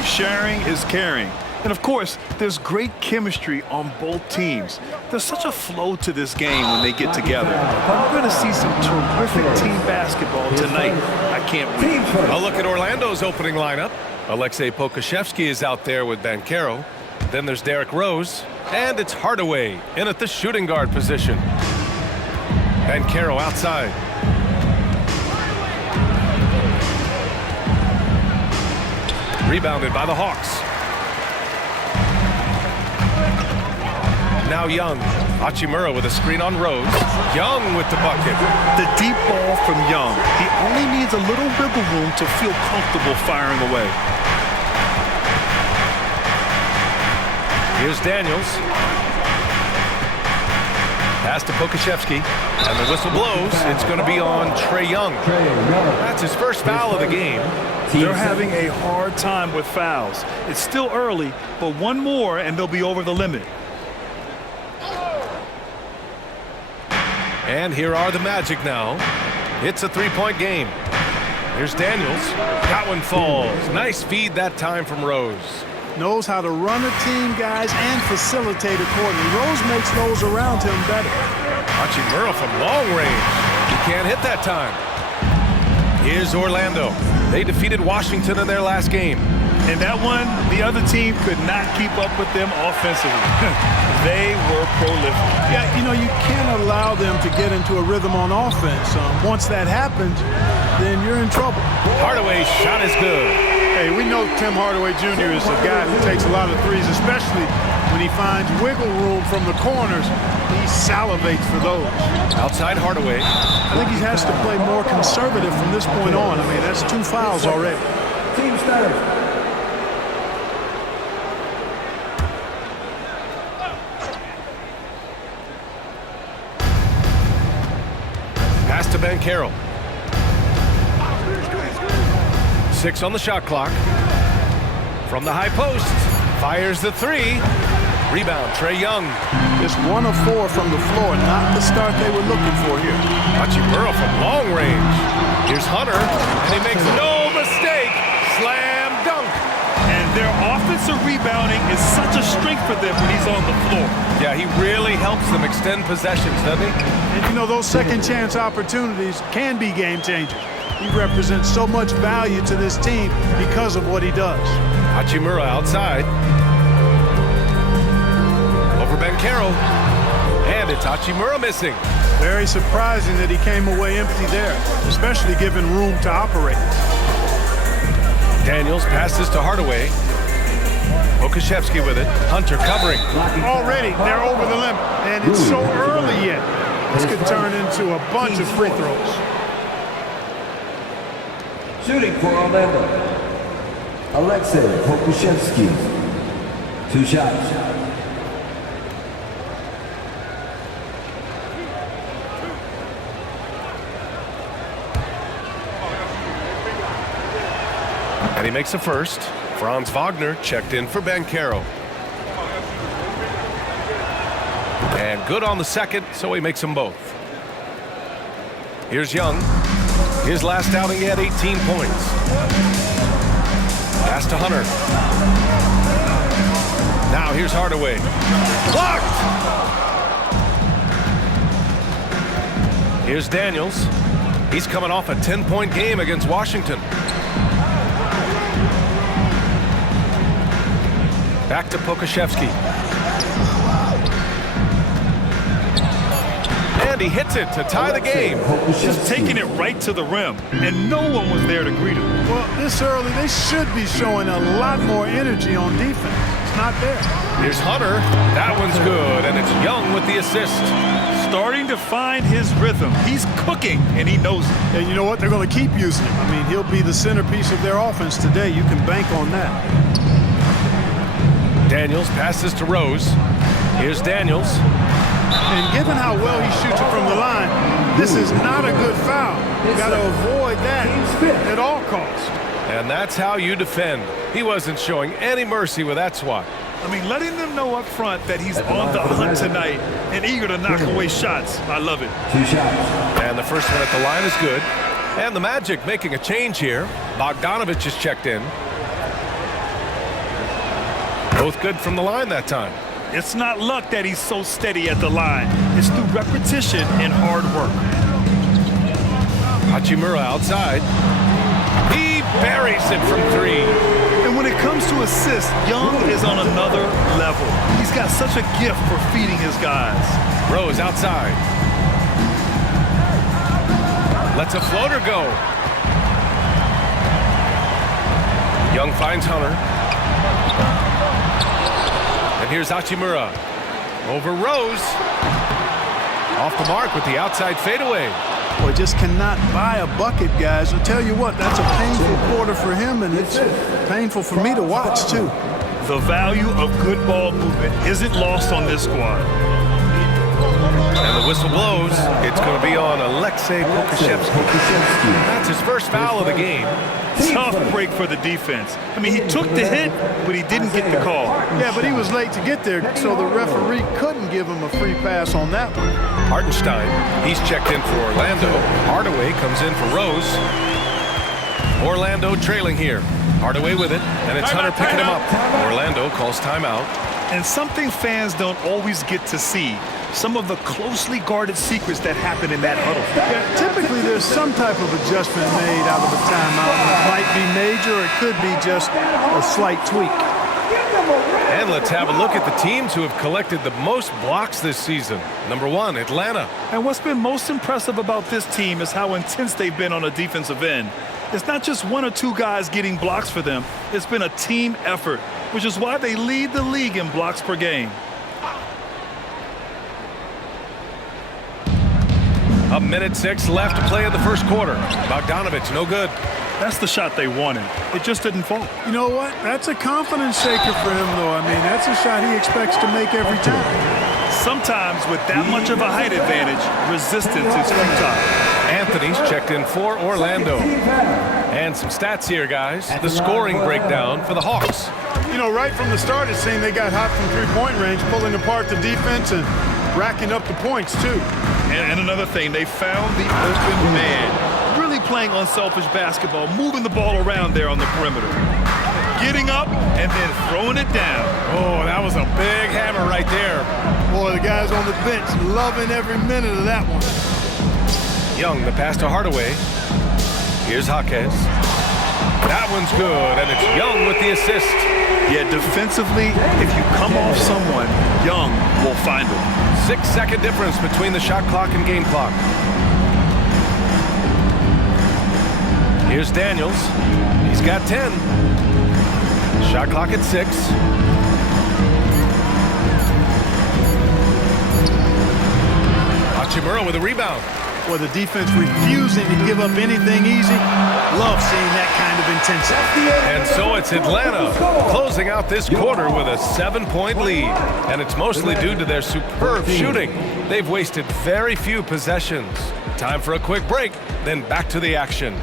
right, sharing is caring. And of course, there's great chemistry on both teams. There's such a flow to this game when they get together. I'm going to see some terrific team basketball tonight. I can't wait. A look at Orlando's opening lineup. Alexei Pokusevski is out there with Banchero. Then there's Derrick Rose. And it's Hardaway in at the shooting guard position. Banchero outside. Rebounded by the Hawks. Now Young. Hachimura with a screen on Rose. Young with the bucket. The deep ball from Young. He only needs a little wiggle room to feel comfortable firing away. Here's Daniels. Pass to Pokusevski. And the whistle blows. It's going to be on Trae Young. That's his first foul of the game. They're having a hard time with fouls. It's still early, but one more and they'll be over the limit. And here are the Magic now. It's a three-point game. Here's Daniels. That one falls. Nice feed that time from Rose. Knows how to run a team, guys, and facilitate accordingly. Rose makes those around him better. Hachimura from long range. He can't hit that time. Here's Orlando. They defeated Washington in their last game. And that one, the other team could not keep up with them offensively. They were prolific. Yeah, you know, you can't allow them to get into a rhythm on offense. Once that happens, then you're in trouble. Hardaway's shot is good. Hey, we know Tim Hardaway Jr. is a guy who takes a lot of threes, especially when he finds wiggle room from the corners. He salivates for those. Outside Hardaway. I think he has to play more conservative from this point on. I mean, that's 2 fouls already. Team starter. Pass to Banchero. 6 on the shot clock. From the high post. Fires the 3. Rebound, Trae Young. Just 1 of 4 from the floor. Not the start they were looking for here. Hachimura from long range. Here's Hunter. And he makes no mistake. Slam dunk. And their offensive rebounding is such a strength for them when he's on the floor. Yeah, he really helps them extend possessions, doesn't he? And you know, those second chance opportunities can be game changers. He represents so much value to this team because of what he does. Hachimura outside. Over Banchero. And it's Hachimura missing. Very surprising that he came away empty there, especially given room to operate. Daniels passes to Hardaway. Pokusevski with it. Hunter covering. Already, they're over the limit. And it's so early yet. This could turn into a bunch of free throws. Shooting for Orlando. Alexei Pokusevski. 2 shots. And he makes a first. Franz Wagner checked in for Banchero. And good on the second, so he makes them both. Here's Young. His last outing, he had 18 points. Pass to Hunter. Now here's Hardaway. Blocked! Here's Daniels. He's coming off a 10-point game against Washington. Back to Pokusevski. And he hits it to tie the game. Just taking it right to the rim, and no one was there to greet him. Well, this early, they should be showing a lot more energy on defense. It's not there. Here's Hunter. That one's good, and it's Young with the assist. Starting to find his rhythm. He's cooking, and he knows it. And you know what? They're going to keep using him. I mean, he'll be the centerpiece of their offense today. You can bank on that. Daniels passes to Rose. Here's Daniels. And given how well he shoots it from the line, this is not a good foul. You got to avoid that at all costs. And that's how you defend. He wasn't showing any mercy with that swat. I mean, letting them know up front that he's on the hunt tonight and eager to knock away shots. I love it. 2 shots. And the first one at the line is good. And the Magic making a change here. Bogdanovich is checked in. Both good from the line that time. It's not luck that he's so steady at the line. It's through repetition and hard work. Hachimura outside. He buries it from 3. And when it comes to assists, Young is on another level. He's got such a gift for feeding his guys. Rose outside. Lets a floater go. Young finds Hunter. And here's Hachimura. Over Rose. Off the mark with the outside fadeaway. Boy, just cannot buy a bucket, guys. I'll tell you what, that's a painful quarter for him, and it's painful for me to watch, too. The value of good ball movement isn't lost on this squad. And the whistle blows. It's going to be on Alexei Pokuševski. That's his first foul of the game. Tough break for the defense. I mean, he took the hit, but he didn't get the call. Yeah, but he was late to get there, so the referee couldn't give him a free pass on that one. Hartenstein, he's checked in for Orlando. Hardaway comes in for Rose. Orlando trailing here. Hardaway with it, and it's Hunter picking him up. Orlando calls timeout. And something fans don't always get to see, some of the closely guarded secrets that happen in that huddle. Yeah, typically there's some type of adjustment made out of a timeout. It might be major, or it could be just a slight tweak. And let's have a look at the teams who have collected the most blocks this season. Number 1, Atlanta. And what's been most impressive about this team is how intense they've been on the defensive end. It's not just 1 or 2 guys getting blocks for them. It's been a team effort, which is why they lead the league in blocks per game. A minute 6 left to play in the first quarter. Bogdanovich, no good. That's the shot they wanted. It just didn't fall. You know what? That's a confidence shaker for him, though. I mean, that's a shot he expects to make every time. Sometimes with that much of a height advantage, resistance is futile. Anthony's checked in for Orlando. And some stats here, guys. The scoring breakdown for the Hawks. You know, right from the start, it seemed they got hot from three-point range, pulling apart the defense and racking up the points, too. And another thing, they found the open man. Really playing unselfish basketball, moving the ball around there on the perimeter. Getting up and then throwing it down. Oh, that was a big hammer right there. Boy, the guys on the bench loving every minute of that one. Young, the pass to Hardaway. Here's Jaquez. That one's good, and it's Young with the assist. Yeah, defensively, if you come off someone, Young will find them. 6-second difference between the shot clock and game clock. Here's Daniels. He's got 10. Shot clock at 6. Hachimura with a rebound. Boy, the defense refusing to give up anything easy. Love seeing that kind of intensity. And so it's Atlanta closing out this quarter with a 7-point lead. And it's mostly due to their superb shooting. They've wasted very few possessions. Time for a quick break, then back to the action.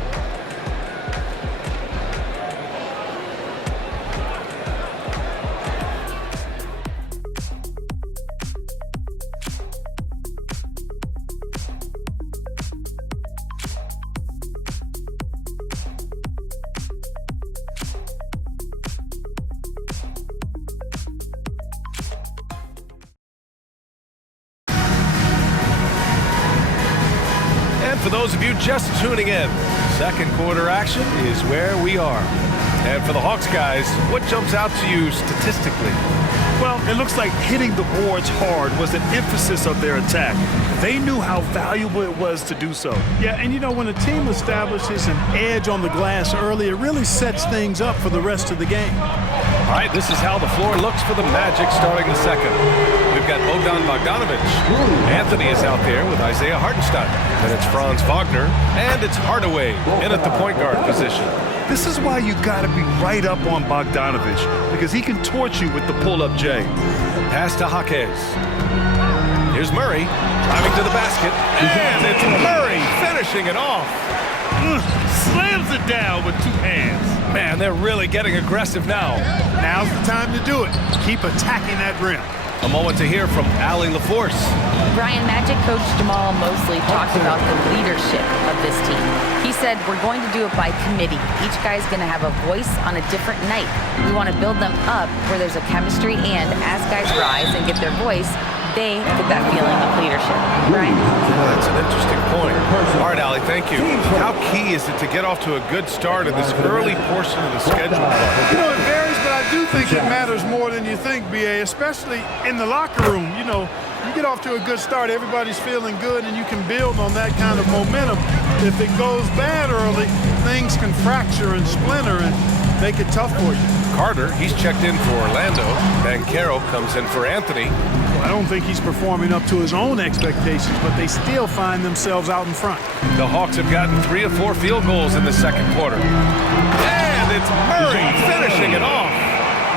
For those of you just tuning in, second quarter action is where we are. And for the Hawks guys, what jumps out to you statistically? Well, it looks like hitting the boards hard was an emphasis of their attack. They knew how valuable it was to do so. Yeah, and you know, when a team establishes an edge on the glass early, it really sets things up for the rest of the game. All right, this is how the floor looks for the Magic starting the second. We've got Bogdanovich. Anthony is out there with Isaiah Hartenstein. Then it's Franz Wagner, and it's Hardaway in at the point guard position. This is why you got to be right up on Bogdanovich, because he can torch you with the pull-up J. Pass to Jaquez. Here's Murray driving to the basket, and it's Murray finishing it off. Slams it down with 2 hands. Man, they're really getting aggressive now. Now's the time to do it. Keep attacking that rim. A moment to hear from Allie LaForce. Brian, Magic coach Jamal Mosley talked about the leadership of this team. He said we're going to do it by committee. Each guy's going to have a voice on a different night. We want to build them up where there's a chemistry, and as guys rise and get their voice, they get that feeling of leadership. Brian? That's an interesting point. All right, Allie, thank you. How key is it to get off to a good start in this early portion of the schedule? You know, it varies, but I do think it matters more than you think, B.A., especially in the locker room. You know, you get off to a good start, everybody's feeling good, and you can build on that kind of momentum. If it goes bad early, things can fracture and splinter and make it tough for you. Carter, he's checked in for Orlando. Banchero comes in for Anthony. I don't think he's performing up to his own expectations, but they still find themselves out in front. The Hawks have gotten 3 of 4 field goals in the second quarter. And it's Murray finishing it off.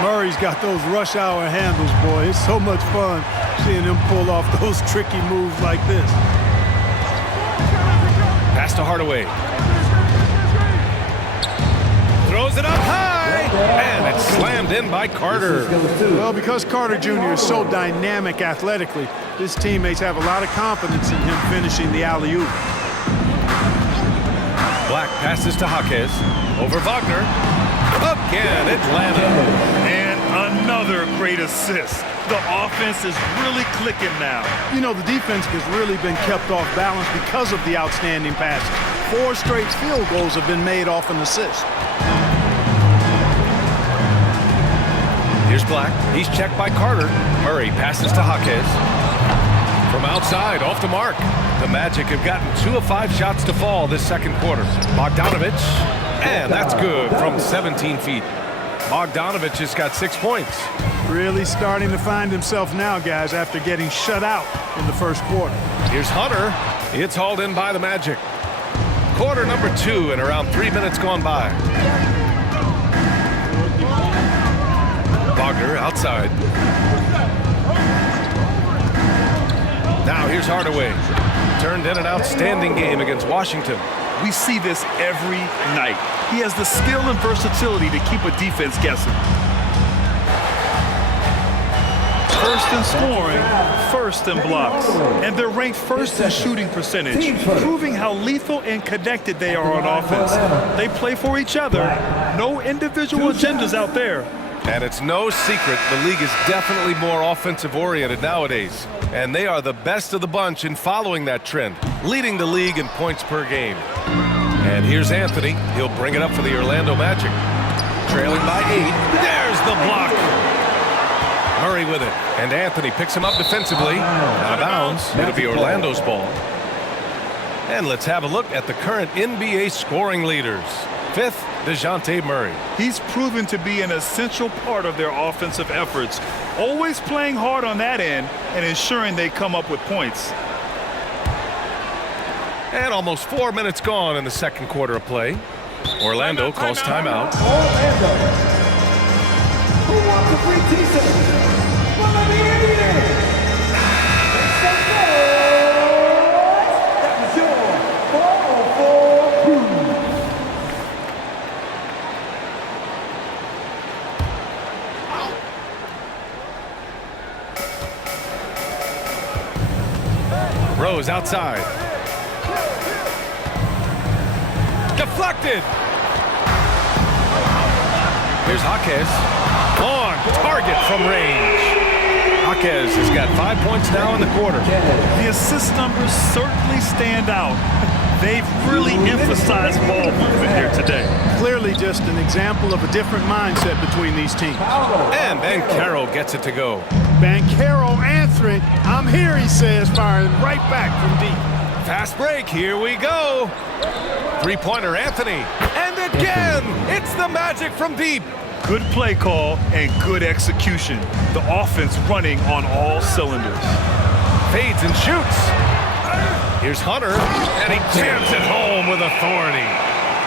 Murray's got those rush hour handles, boy. It's so much fun seeing him pull off those tricky moves like this. Pass to Hardaway. Throws it up high, and it's slammed in by Carter. Well, because Carter Jr. is so dynamic athletically, his teammates have a lot of confidence in him finishing the alley-oop. Black passes to Jaquez. Over Wagner. Again, Atlanta. And another great assist. The offense is really clicking now. You know, the defense has really been kept off balance because of the outstanding passes. 4 straight field goals have been made off an assist. Here's Black. He's checked by Carter. Murray passes to Jaquez. From outside, off the mark. The Magic have gotten 2 of 5 shots to fall this second quarter. Bogdanovich, and that's good from 17 feet. Bogdanovich has got 6 points. Really starting to find himself now, guys, after getting shut out in the first quarter. Here's Hunter. It's hauled in by the Magic. Quarter number 2 and around 3 minutes gone by. Wagner outside. Now here's Hardaway. Turned in an outstanding game against Washington. We see this every night. He has the skill and versatility to keep a defense guessing. First in scoring, first in blocks. And they're ranked first in shooting percentage, proving how lethal and connected they are on offense. They play for each other. No individual agendas out there. And it's no secret the league is definitely more offensive-oriented nowadays. And they are the best of the bunch in following that trend, leading the league in points per game. And here's Anthony. He'll bring it up for the Orlando Magic. Trailing by 8. There's the block. Murray with it. And Anthony picks him up defensively. Out of bounds. It'll be Orlando's ball. And let's have a look at the current NBA scoring leaders. 5th, DeJounte Murray. He's proven to be an essential part of their offensive efforts, always playing hard on that end and ensuring they come up with points. And almost 4 minutes gone in the second quarter of play. Orlando calls timeout. Orlando. Who wants a free t-shirt? Well, let me hear you. That was your 404 crew. Rose outside. Deflected. Here's Jaquez. On target from range. Jaquez has got 5 points now in the quarter. The assist numbers certainly stand out. They've really emphasized ball movement here today. Clearly just an example of a different mindset between these teams. And Banchero gets it to go. Banchero answering. I'm here, he says, firing right back from deep. Fast break. Here we go. Three-pointer Anthony. And again, it's the Magic from deep. Good play call and good execution. The offense running on all cylinders. Fades and shoots. Here's Hunter, and he jams it home with authority.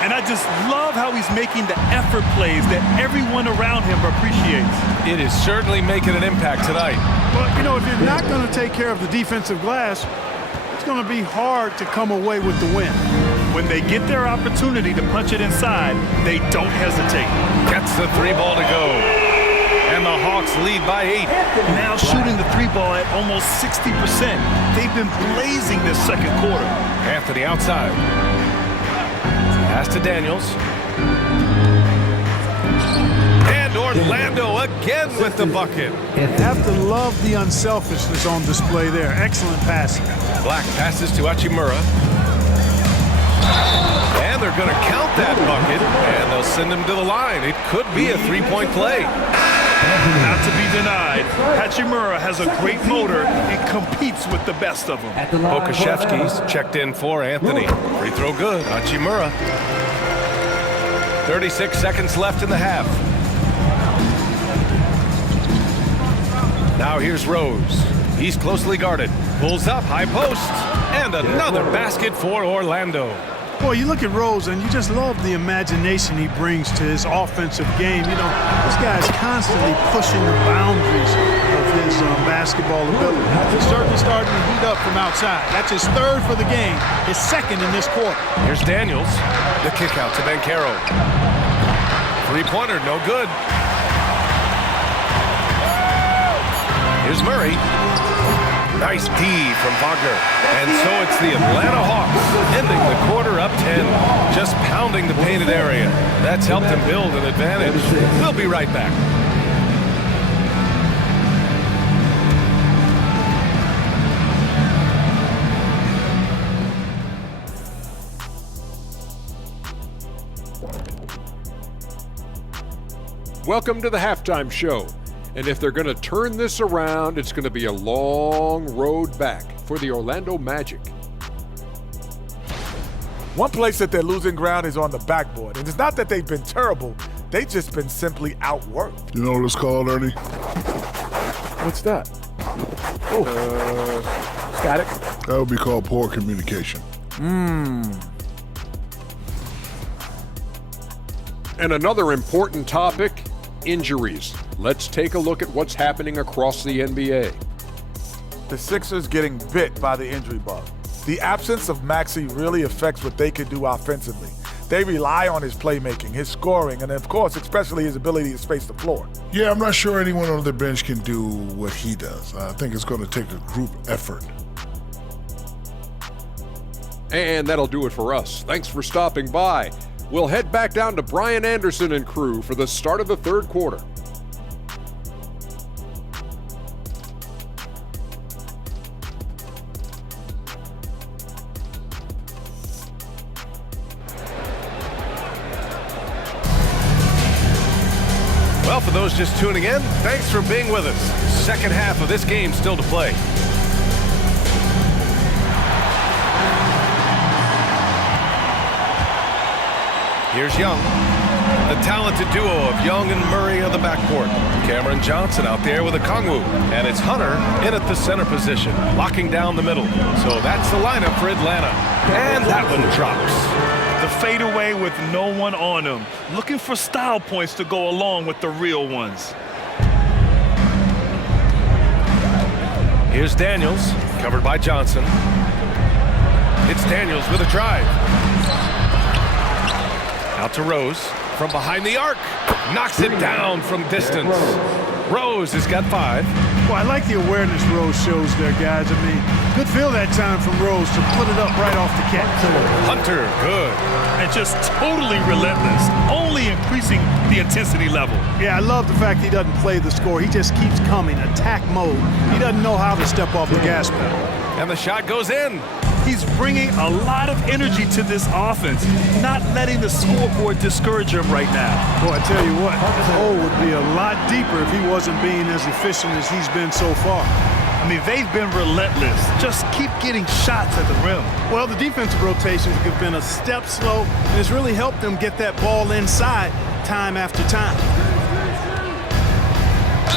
And I just love how he's making the effort plays that everyone around him appreciates. It is certainly making an impact tonight. But, you know, if you're not going to take care of the defensive glass, it's going to be hard to come away with the win. When they get their opportunity to punch it inside, they don't hesitate. Gets the 3 ball to go. And the Hawks lead by 8. Now shooting the 3 ball at almost 60%. They've been blazing this second quarter. Anthony outside. Pass to Daniels. And Orlando again with the bucket. You have to love the unselfishness on display there. Excellent passing. Black passes to Hachimura. And they're going to count that bucket, and they'll send him to the line. It could be a three-point play. Not to be denied, Hachimura has a great motor and competes with the best of them. Pokuševski's checked in for Anthony. Free throw good, Hachimura. 36 seconds left in the half. Now here's Rose. He's closely guarded. Pulls up, high post, and another basket for Orlando. Boy, you look at Rose, and you just love the imagination he brings to his offensive game. You know, this guy's constantly pushing the boundaries of his basketball ability. He's certainly starting to heat up from outside. That's his third for the game, his second in this quarter. Here's Daniels. The kick out to Banchero. Three-pointer, no good. Here's Murray. Nice D from Wagner. And so it's the Atlanta Hawks ending the quarter up 10, just pounding the painted area. That's helped them build an advantage. We'll be right back. Welcome to the halftime show. And if they're going to turn this around, it's going to be a long road back for the Orlando Magic. One place that they're losing ground is on the backboard. And it's not that they've been terrible. They've just been simply outworked. You know what it's called, Ernie? What's that? Oh, static. That would be called poor communication. And another important topic, injuries. Let's take a look at what's happening across the NBA. The Sixers getting bit by the injury bug. The absence of Maxey really affects what they can do offensively. They rely on his playmaking, his scoring, and of course, especially his ability to space the floor. Yeah, I'm not sure anyone on the bench can do what he does. I think it's going to take a group effort. And that'll do it for us. Thanks for stopping by. We'll head back down to Brian Anderson and crew for the start of the third quarter. Well, for those just tuning in, thanks for being with us. Second half of this game still to play. Here's Young. The talented duo of Young and Murray on the backcourt. Cameron Johnson out there with a Kongwu. And it's Hunter in at the center position, locking down the middle. So that's the lineup for Atlanta. And that one drops. The fadeaway with no one on him. Looking for style points to go along with the real ones. Here's Daniels, covered by Johnson. It's Daniels with a drive. Out to Rose from behind the arc. Knocks it down from distance. Rose has got 5. Well, I like the awareness Rose shows there, guys. I mean, good feel that time from Rose to put it up right off the catch. Hunter, good. And just totally relentless, only increasing the intensity level. Yeah, I love the fact he doesn't play the score. He just keeps coming, attack mode. He doesn't know how to step off the gas pedal. And the shot goes in. He's bringing a lot of energy to this offense, not letting the scoreboard discourage him right now. Boy, I tell you what, this hole would be a lot deeper if he wasn't being as efficient as he's been so far. I mean, they've been relentless. Just keep getting shots at the rim. Well, the defensive rotations have been a step slow, and it's really helped them get that ball inside time after time.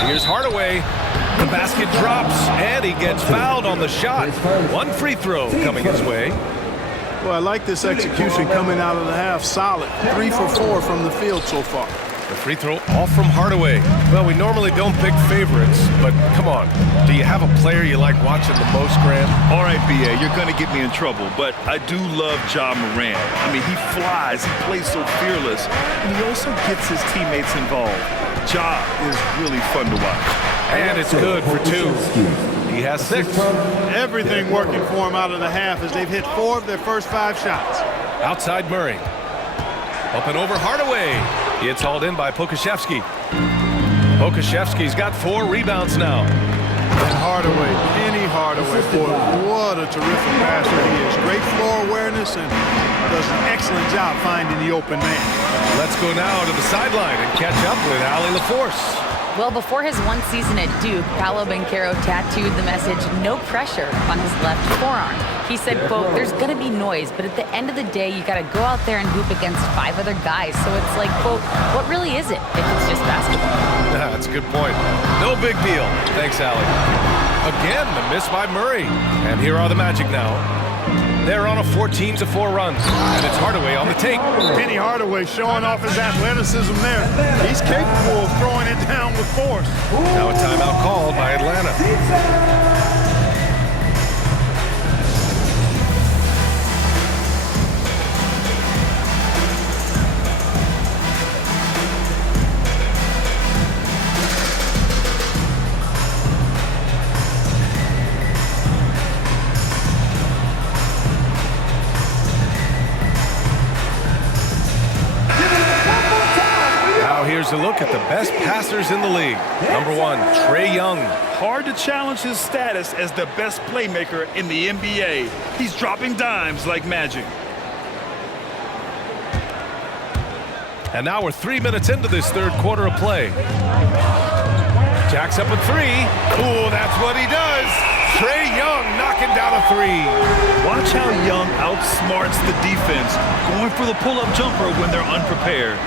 Here's Hardaway. The basket drops, and he gets fouled on the shot. One free throw coming his way. Well, I like this execution coming out of the half solid. 3 for 4 from the field so far. The free throw off from Hardaway. Well, we normally don't pick favorites, but come on. Do you have a player you like watching the most, Graham? All right, B.A., you're going to get me in trouble, but I do love Ja Morant. I mean, he flies, he plays so fearless, and he also gets his teammates involved. Ja is really fun to watch. And it's good for 2. He has 6. Everything working for him out of the half as they've hit 4 of their first 5 shots. Outside Murray. Up and over Hardaway. It's hauled in by Pokashevsky. Pokashevsky's got 4 rebounds now. And Hardaway, Penny Hardaway, boy, what a terrific passer he is. Great floor awareness and does an excellent job finding the open man. Let's go now to the sideline and catch up with Allie LaForce. Well, before his one season at Duke, Paolo Banchero tattooed the message, "No pressure," on his left forearm. He said, quote, "There's going to be noise, but at the end of the day, you got to go out there and hoop against 5 other guys. So it's like, quote, what really is it if it's just basketball?" That's a good point. No big deal. Thanks, Allie. Again, the miss by Murray. And here are the Magic now. They're on a 14-4 run, and it's Hardaway on the take. Penny Hardaway showing off his athleticism there. He's capable of throwing it down with force. Now a timeout called by Atlanta. Here's a look at the best passers in the league. Number 1, Trae Young. Hard to challenge his status as the best playmaker in the NBA. He's dropping dimes like magic. And now we're 3 minutes into this third quarter of play. Jacks up a 3. Ooh, that's what he does. Trae Young knocking down a 3. Watch how Young outsmarts the defense, going for the pull-up jumper when they're unprepared.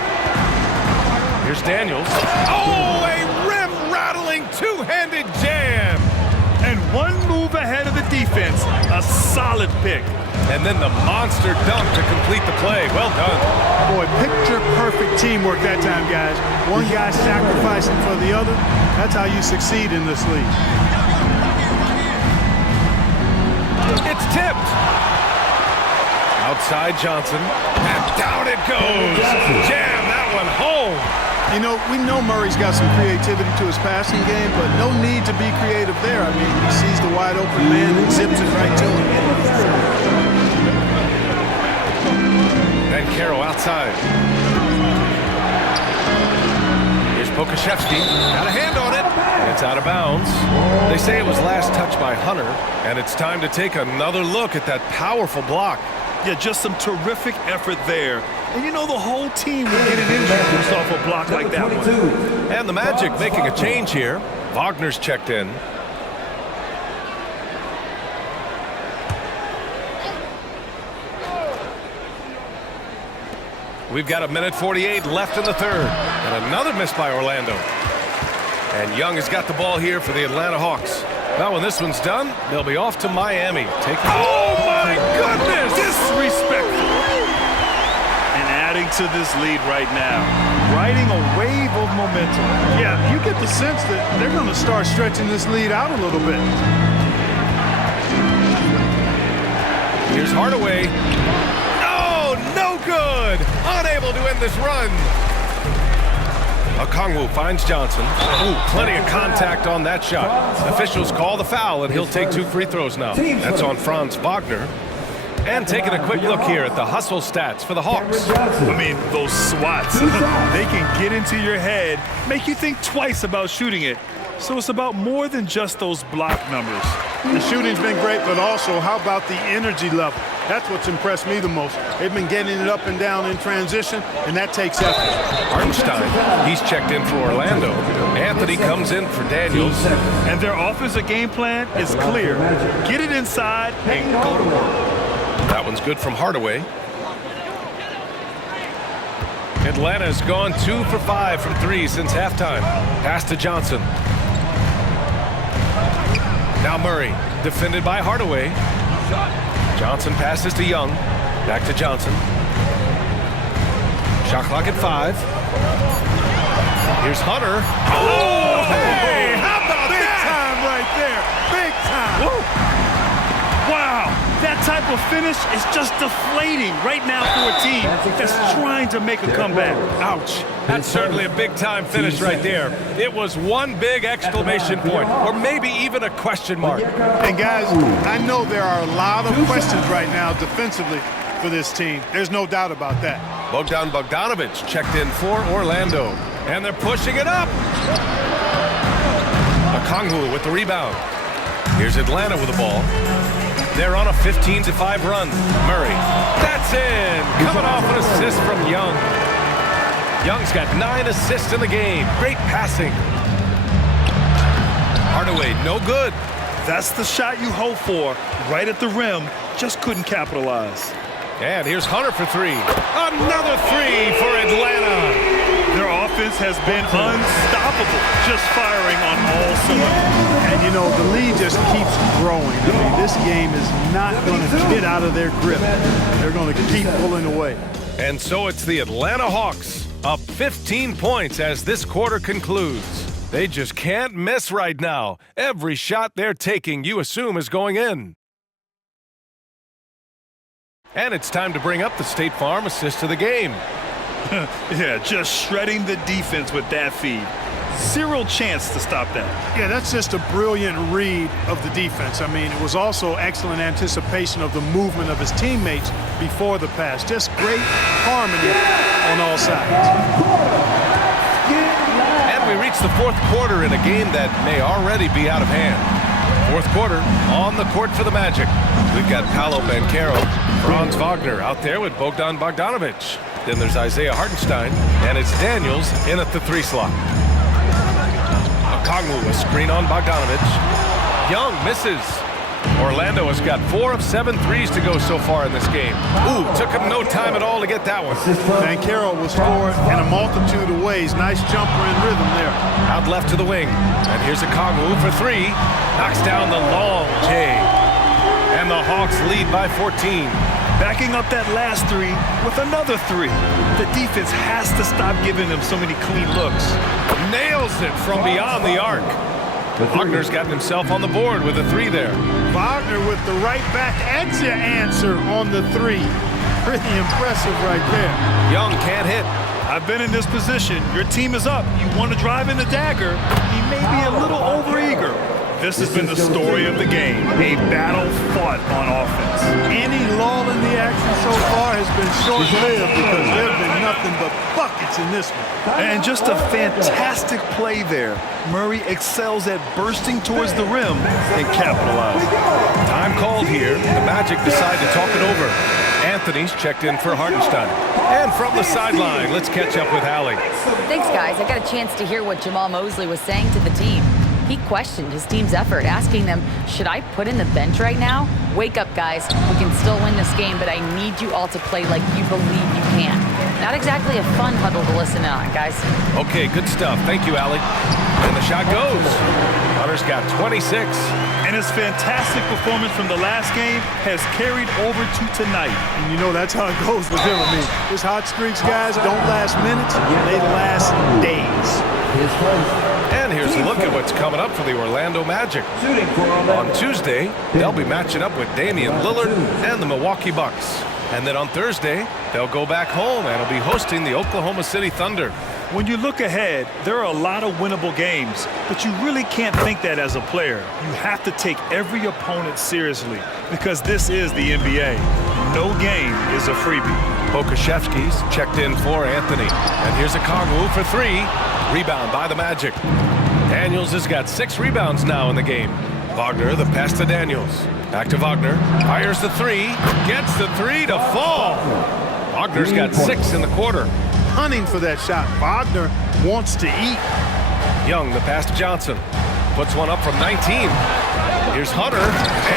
Here's Daniels. Oh, a rim-rattling two-handed jam. And one move ahead of the defense. A solid pick. And then the monster dunk to complete the play. Well done. Boy, picture-perfect teamwork that time, guys. One guy sacrificing for the other. That's how you succeed in this league. It's tipped. Outside Johnson. And down it goes. Jam that one home. You know, we know Murray's got some creativity to his passing game, but no need to be creative there. I mean, he sees the wide open man and zips it right to him. Banchero outside. Here's Pokashevsky. Got a hand on it. And it's out of bounds. They say it was last touched by Hunter. And it's time to take another look at that powerful block. Yeah, just some terrific effort there. And you know the whole team will get an injury just off a block like that one. And the Magic making a change here. Wagner's checked in. We've got 1:48 left in the third. And another miss by Orlando. And Young has got the ball here for the Atlanta Hawks. Now when this one's done, they'll be off to Miami. Oh my goodness! Disrespectful. And adding to this lead right now. Riding a wave of momentum. Yeah, you get the sense that they're going to start stretching this lead out a little bit. Here's Hardaway. Oh, no good! Unable to end this run. Okongwu finds Johnson. Ooh, plenty of contact on that shot. Officials call the foul, and he'll take 2 free throws now. That's on Franz Wagner. And taking a quick look here at the hustle stats for the Hawks. I mean, those swats, they can get into your head, make you think twice about shooting it. So it's about more than just those block numbers. The shooting's been great, but also how about the energy level? That's what's impressed me the most. They've been getting it up and down in transition, and that takes effort. Hartenstein, he's checked in for Orlando. Anthony comes in for Daniels. And their offensive game plan is clear. Get it inside and go to work. That one's good from Hardaway. Atlanta's gone 2 for 5 from 3 since halftime. Pass to Johnson. Now Murray, defended by Hardaway. Johnson passes to Young. Back to Johnson. Shot clock at 5. Here's Hunter. Oh, hey, how about big time right there? Big time. Woo. Wow, that type of finish is just deflating right now for a team that's trying to make a comeback. Ouch. That's certainly a big-time finish right there. It was one big exclamation point, or maybe even a question mark. And guys, I know there are a lot of questions right now defensively for this team. There's no doubt about that. Bogdan Bogdanovic checked in for Orlando. And they're pushing it up. Okongwu with the rebound. Here's Atlanta with the ball. They're on a 15-5 run. Murray. That's in. Coming off an assist from Young. Young's got 9 assists in the game. Great passing. Hardaway, no good. That's the shot you hope for. Right at the rim. Just couldn't capitalize. And here's Hunter for 3. Another 3 for Atlanta. Their offense has been unstoppable, just firing on all cylinders. And, you know, the lead just keeps growing. I mean, this game is not going to get out of their grip. They're going to keep pulling away. And so it's the Atlanta Hawks up 15 points as this quarter concludes. They just can't miss right now. Every shot they're taking, you assume, is going in. And it's time to bring up the State Farm assist of the game. Yeah, just shredding the defense with that feed. Zero chance to stop that. Yeah, that's just a brilliant read of the defense. I mean, it was also excellent anticipation of the movement of his teammates before the pass. Just great harmony on all sides. And we reach the fourth quarter in a game that may already be out of hand. Fourth quarter on the court for the Magic. We've got Paolo Banchero, Franz Wagner out there with Bogdan Bogdanovic. Then there's Isaiah Hartenstein, and it's Daniels in at the 3 slot. Okongwu, a screen on Bogdanovic. Young misses. Orlando has got 4 of 7 threes to go so far in this game. Ooh, took him no time at all to get that one. Banchero will score in a multitude of ways. Nice jumper and rhythm there. Out left to the wing. And here's Okongwu for 3. Knocks down the long J. And the Hawks lead by 14. Backing up that last 3 with another 3. The defense has to stop giving them so many clean looks. Nails it from beyond the arc. Wagner's gotten himself on the board with a 3 there. Wagner with the right back at your answer on the 3. Pretty impressive right there. Young can't hit. I've been in this position. Your team is up. You want to drive in the dagger. He may be a little overeager. This has been the story of the game. A battle fought on offense. Any lull in the action so far has been short-lived because there have been nothing but buckets in this one. And just a fantastic play there. Murray excels at bursting towards the rim and capitalizing. Time called here. The Magic decide to talk it over. Anthony's checked in for Hartenstein. And from the sideline, let's catch up with Allie. Thanks, guys. I got a chance to hear what Jamal Mosley was saying to the team. He questioned his team's effort, asking them, should I put in the bench right now? Wake up, guys. We can still win this game, but I need you all to play like you believe you can. Not exactly a fun huddle to listen in on, guys. Okay, good stuff. Thank you, Allie. And the shot goes. Hunter's got 26. And his fantastic performance from the last game has carried over to tonight. And you know that's how it goes with him. I mean, his hot streaks, guys, don't last minutes. They last days. And here's a look at what's coming up for the Orlando Magic. On Tuesday, they'll be matching up with Damian Lillard and the Milwaukee Bucks. And then on Thursday, they'll go back home and will be hosting the Oklahoma City Thunder. When you look ahead, there are a lot of winnable games, but you really can't think that as a player. You have to take every opponent seriously because this is the NBA. No game is a freebie. Pokuševski's checked in for Anthony. And here's Okongwu for 3. Rebound by the Magic. Daniels has got 6 rebounds now in the game. Wagner, the pass to Daniels. Back to Wagner. Fires the 3. Gets the 3 to fall. Wagner's got 6 in the quarter. Hunting for that shot. Wagner wants to eat. Young, the pass to Johnson. Puts one up from 19. Here's Hunter,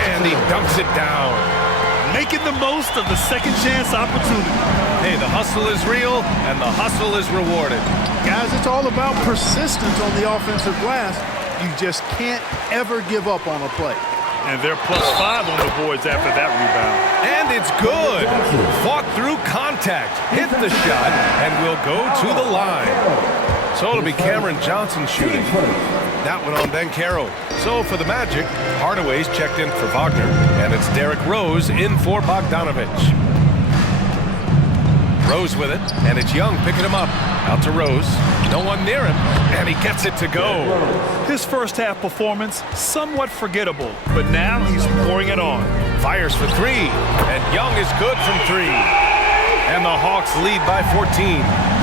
and he dunks it down. Making the most of the second chance opportunity. Hey, the hustle is real, and the hustle is rewarded. Guys, it's all about persistence on the offensive glass. You just can't ever give up on a play. And they're +5 on the boards after that rebound. And it's good. Fought through contact, hit the shot, and will go to the line. So it'll be Cameron Johnson shooting. That one on Banchero. So for the Magic, Hardaway's checked in for Wagner, and it's Derrick Rose in for Bogdanovic. Rose with it, and it's Young picking him up. Out to Rose. No one near him, and he gets it to go. His first half performance, somewhat forgettable, but now he's pouring it on. Fires for 3, and Young is good from 3. And the Hawks lead by 14.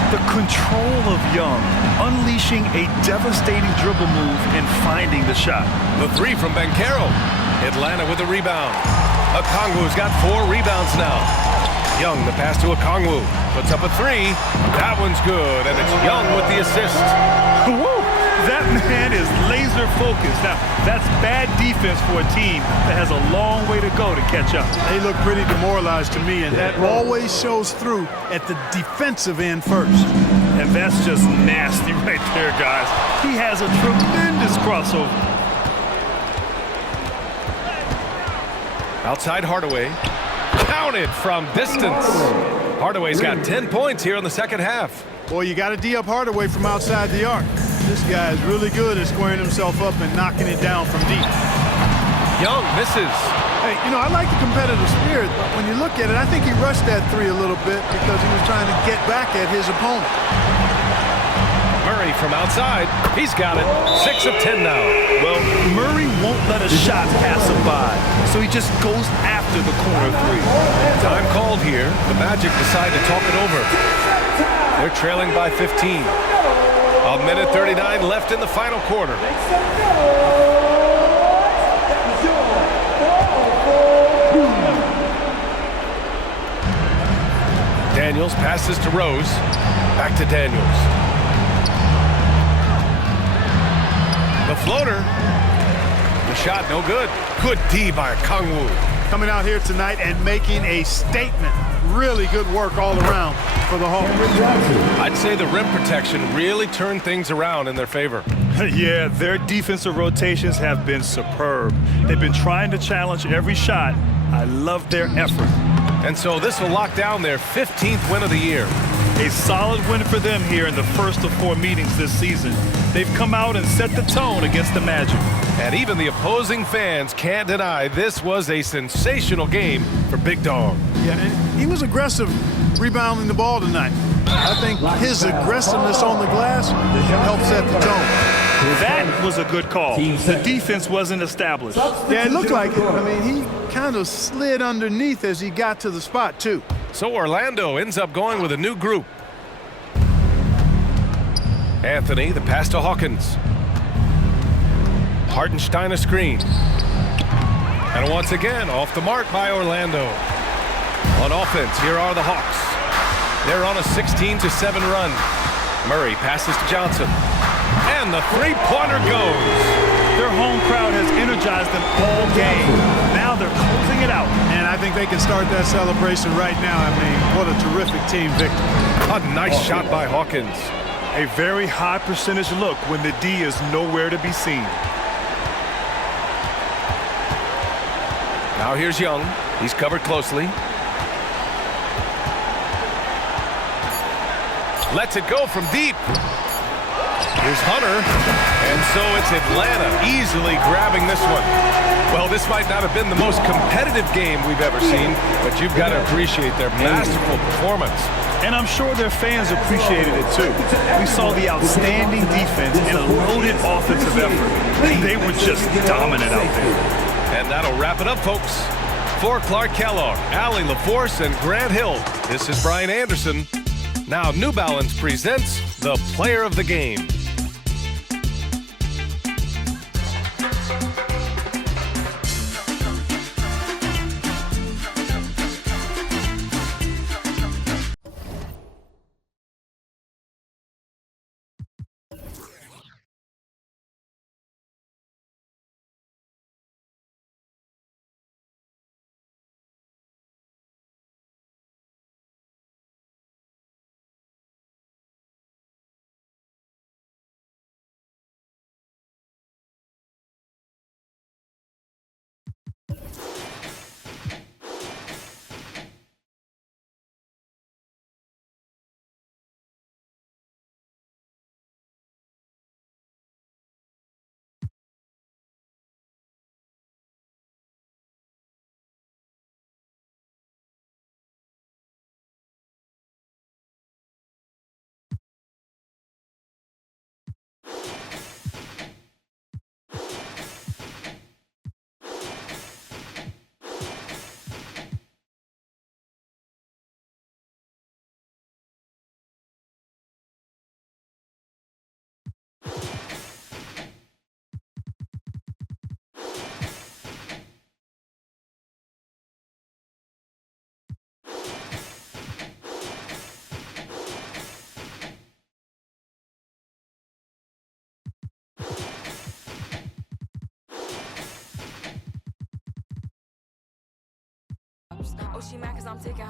The control of Young, unleashing a devastating dribble move and finding the shot. The three from Banchero. Atlanta with the rebound. Okongwu's got 4 rebounds now. Young, the pass to Okongwu. Puts up a 3. That one's good, and it's Young with the assist. Woo! That man is laser focused. Now, that's bad defense for a team that has a long way to go to catch up. They look pretty demoralized to me, and that always shows through at the defensive end first. And that's just nasty right there, guys. He has a tremendous crossover. Outside Hardaway. Counted from distance. Hardaway's got 10 points here in the second half. Boy, you got to D up Hardaway from outside the arc. This guy is really good at squaring himself up and knocking it down from deep. Young misses. Hey, you know, I like the competitive spirit, but when you look at it, I think he rushed that 3 a little bit because he was trying to get back at his opponent. Murray from outside. He's got it. 6 of 10 now. Well, Murray won't let a shot pass him by, so he just goes after the corner 3. Time called here. The Magic decide to talk it over. They're trailing by 15. A minute 39 left in the final quarter. Daniels passes to Rose. Back to Daniels. The floater. The shot no good. Good D by Okongwu. Coming out here tonight and making a statement. Really good work all around for the Hawks. I'd say the rim protection really turned things around in their favor. Yeah, their defensive rotations have been superb. They've been trying to challenge every shot. I love their effort. And so this will lock down their 15th win of the year. A solid win for them here in the first of 4 meetings this season. They've come out and set the tone against the Magic. And even the opposing fans can't deny this was a sensational game for Big Dog. Yeah, and he was aggressive rebounding the ball tonight. I think his aggressiveness on the glass helped set the tone. That was a good call. The defense wasn't established. Yeah, it looked like it. I mean, he kind of slid underneath as he got to the spot, too. So Orlando ends up going with a new group. Anthony, the pass to Hawkins. Hartenstein a screen. And once again, off the mark by Orlando. On offense, here are the Hawks. They're on a 16-7 run. Murray passes to Johnson. And the three-pointer goes. Their home crowd has energized them all game. Now they're closing it out. And I think they can start that celebration right now. I mean, what a terrific team victory. A nice shot by Hawkins. A very high percentage look when the D is nowhere to be seen. Now here's Young. He's covered closely. Lets it go from deep. Here's Hunter. And so it's Atlanta easily grabbing this one. Well, this might not have been the most competitive game we've ever seen, but you've got to appreciate their masterful performance. And I'm sure their fans appreciated it too. We saw the outstanding defense and a loaded offensive effort. They were just dominant out there. And that'll wrap it up, folks. For Clark Kellogg, Allie LaForce, and Grant Hill, this is Brian Anderson. Now New Balance presents the Player of the Game. Oh, she mad cause I'm taking